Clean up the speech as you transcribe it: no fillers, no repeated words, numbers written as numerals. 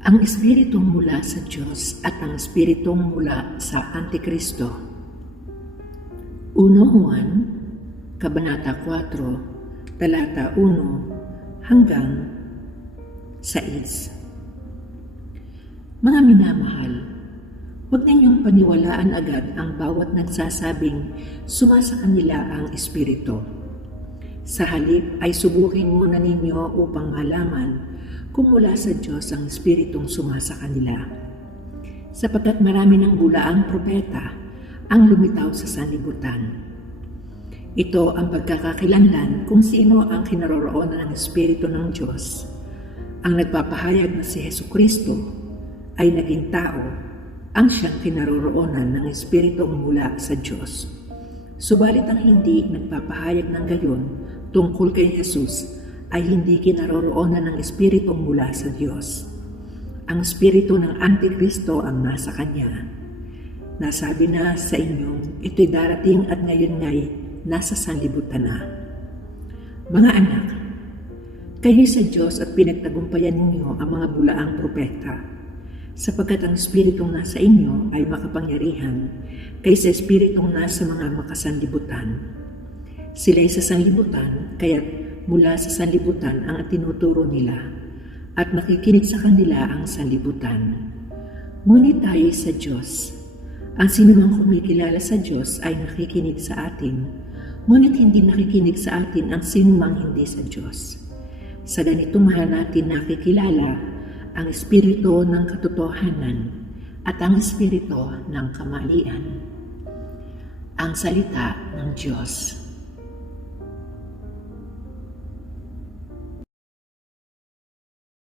Ang Espiritong mula sa Diyos at ang Espiritong mula sa Antikristo. 1 Juan, Kabanata 4, Talata 1 hanggang 6. Mga minamahal, huwag ninyong paniwalaan agad ang bawat nagsasabing sumasa kanila ang Espiritu. Sa halip ay subukin muna ninyo upang malaman kung mula sa Diyos ang Espiritong sumasa kanila. Sapagkat marami ng bulaang propeta ang lumitaw sa sanlibutan. Ito ang pagkakakilanlan kung sino ang kinaroroonan ng Espiritu ng Diyos. Ang nagpapahayag na si Jesucristo ay naging tao, ang siyang kinaroroonan ng Espiritong mula sa Diyos. Subalit ang hindi nagpapahayag ng gayon tungkol kay Jesus ay hindi kinaroroonan ng Espiritong mula sa Diyos. Ang Espiritu ng Antikristo ang nasa kanya. Nasabi na sa inyo, ito'y darating at ngayon nga'y nasa sanlibutan na. Mga anak, kayo sa Diyos at pinagtagumpayan ninyo ang mga bulaang propeta, sapagkat ang Espiritong nasa inyo ay makapangyarihan kaysa Espiritong nasa mga makasanlibutan. Sila'y sa sanlibutan, kaya't mula sa sanlibutan ang tinuturo nila at nakikinig sa kanila ang sanlibutan. Ngunit tayo sa Diyos. Ang sinumang kumikilala sa Diyos ay nakikinig sa atin, ngunit hindi nakikinig sa atin ang sinumang hindi sa Diyos. Sa ganito mahal natin nakikilala ang Espiritu ng katotohanan at ang Espiritu ng kamalian. Ang salita ng Diyos.